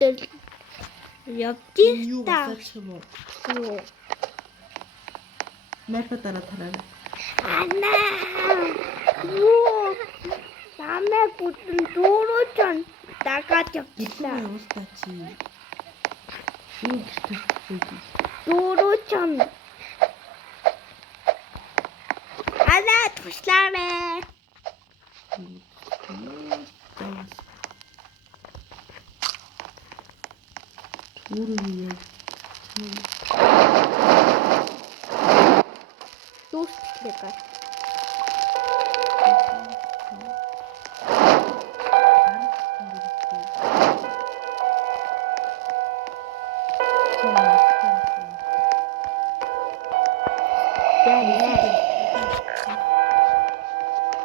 Явдий та. Юу. Мэпэ тараа. Анаа. Юу. Намайг бүтэн дөрөж дагаад явчихлаа. Устаа чи. Юу гэж Дөрөж. Анаа туслаарэ. Үрээ. Дүүсчлээ.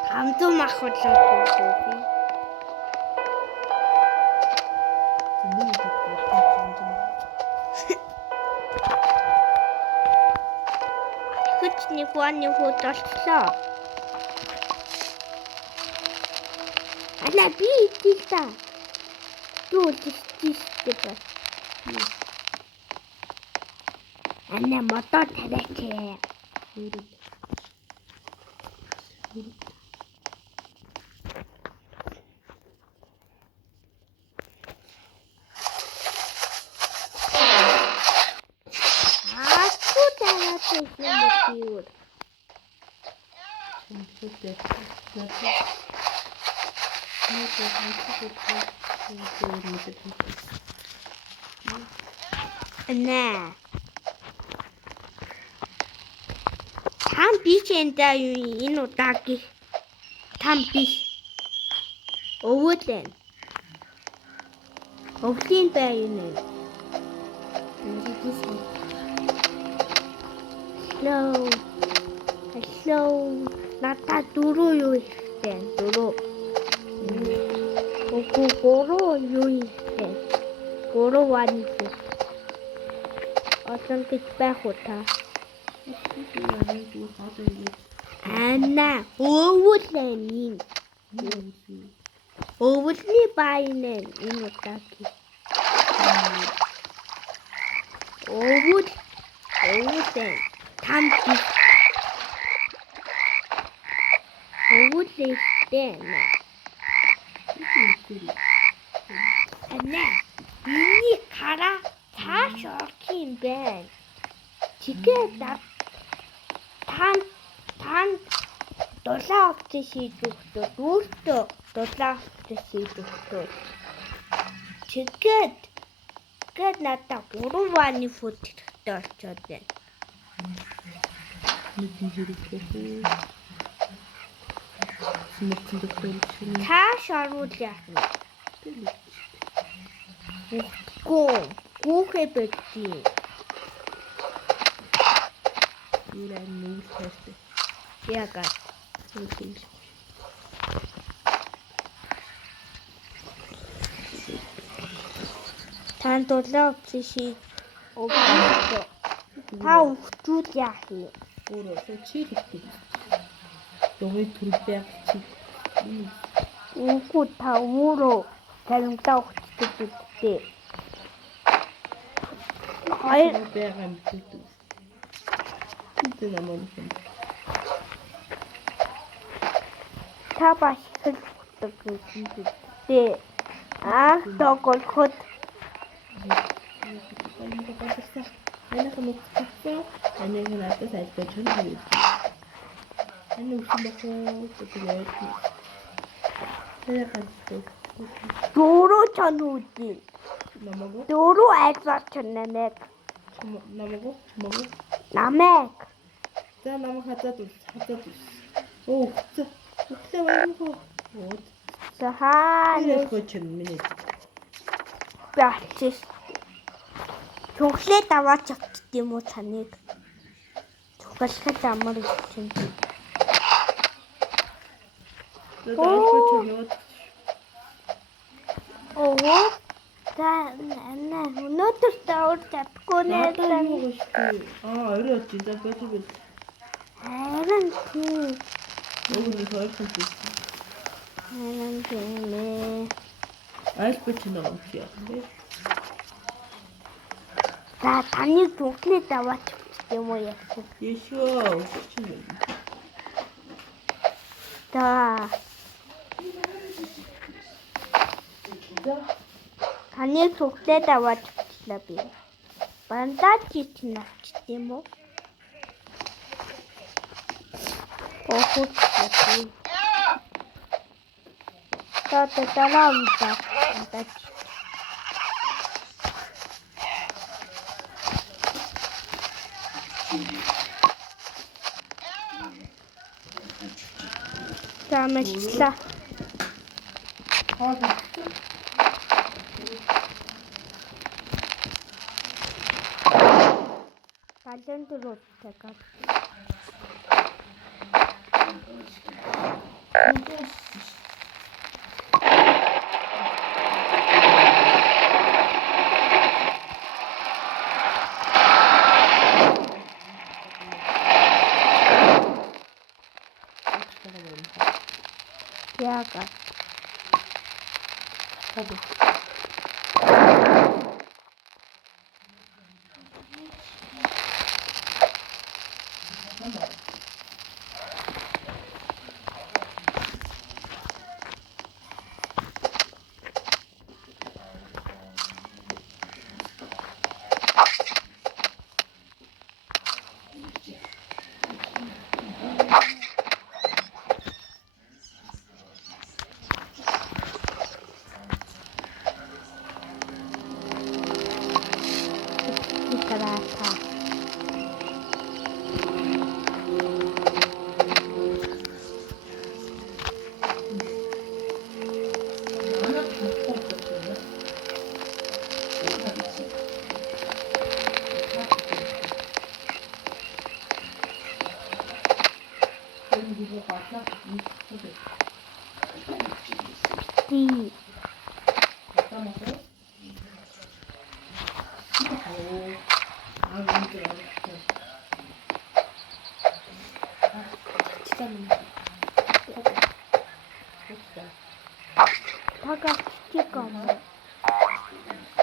Хамту махуулаа. Хүчний хуаны худалчлаа. Ана би итгэл. Юу тийштэй. Ана мотор тавиач. Нэ. Там биш энэ юу энэ удаагийн там биш. Өвөлэн. Өвлийн бай юу нэ. Hello. Надад дөрөв юу ихтэй. Дөрөв. Гурав юу ихтэй. Гурав вани. Осон гэж байх уу та? Ана, өвөлэн. Өвөлний байнэ энэ удаагийн. Өвөлэн. Там биш. Өвөлтэй нэ. Ана, миний хараа цааш орох юм байна. Тэгээд тань дулаан авч шийдвэхтэй өөртөө дулаан авч шийдвэхтэй. Тэгээд надад 3 ваны фут хэрэгтэй болчиход байна. Тааш оруул яах вэ? Гүүхээ бэдгий. Яга. Тан дулаан авчи өгөө. Та өгчүүд яах вэ? Өөрөө чи хэлдэг. Догой төрбэй чи. Үгүй та өөрөө таримтаа өгчдөг дээ. Хоёр бэгэн гэдэг. Тэ намайг та баш хэлдэг гэдэг дээ. Тогол хот. Ana kami kita, ana kenapa saya baca ni? Ana usul aku seperti saya kata. Doro chanudi. Namago? Doro extra channel. Namago? Namek. Saya nama kata tu. Oh, saya mana kau? Sahan. Ini kocen minit. Practice. Чухлээ даваач авчт юм уу таныг? Чухалхад амар юм. Oo. Та өнөөдөр таавар чадахгүй нэ. Орой очиж байгаа юм. Харин тийм. Өөний хойхон тийм. Харин тийм ээ. Альбач нэг юм чи яах вэ? За таныг түнхний даваач юм уу яах вэ? Ешөө өчнө. За За таныг түнхний даваач бичлээ би. Бандаж чинь авчт юм уу? Охот. Тата таламта. Бандаж. Тамачлаа. Талент рууттайгаа. Яага. Карата. Ди. Тага чиком.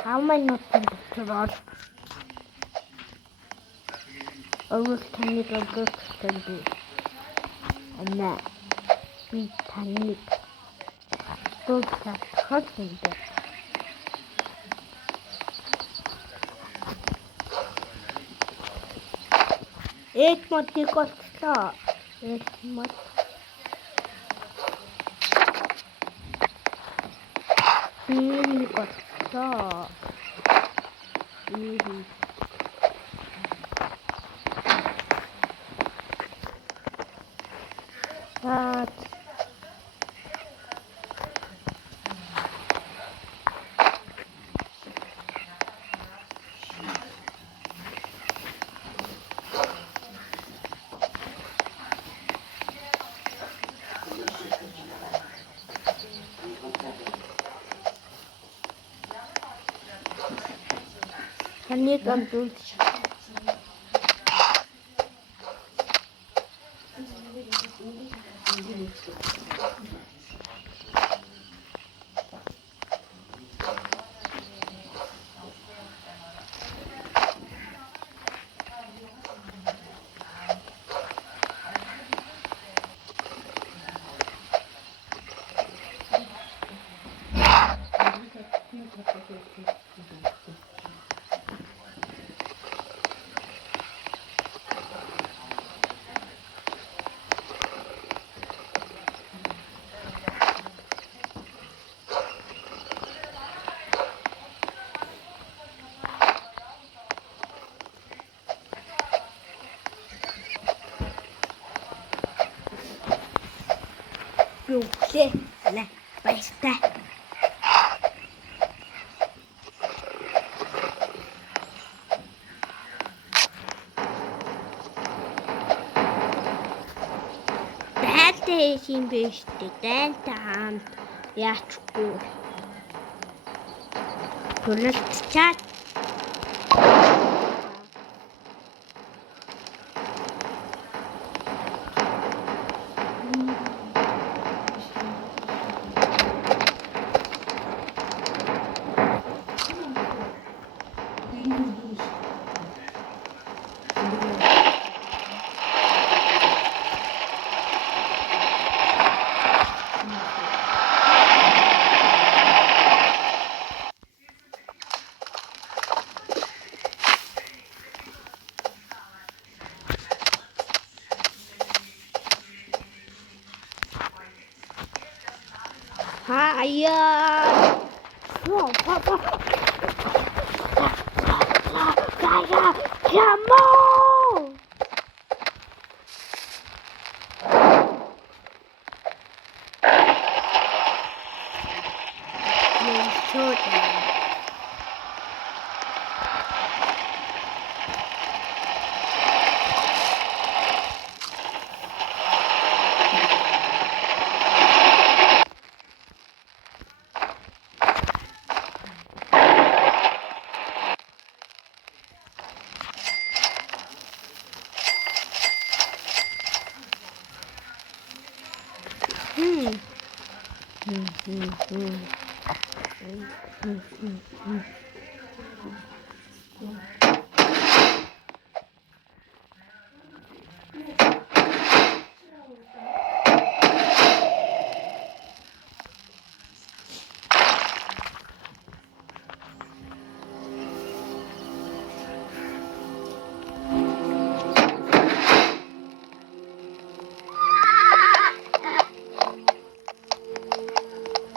How many notes to roll? Always can you go good to do? And that be tiny. Those that hurting them. Eight more tickets start. 8 more. Really got start. Really. But can you come to Юусе нэ баяртай. Дайтай хийм биш үү? Дайтай хаанд яачгүй. Түлэлтчаад Fire! Fire! Come on! You're short now.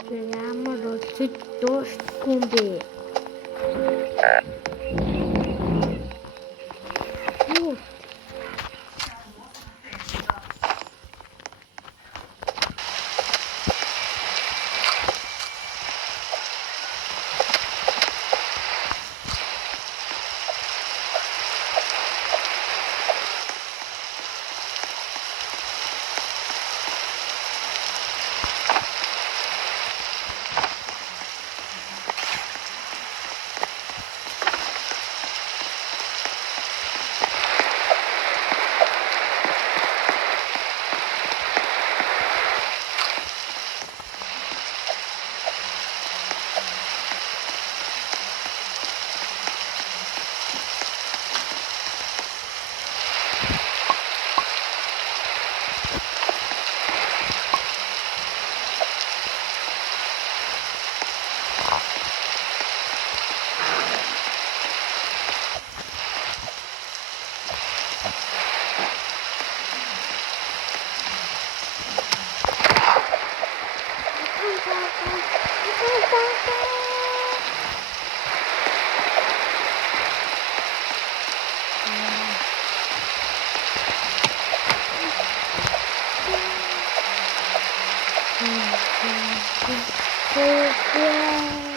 Chiamiamolo Zitto Scooby. Yeah.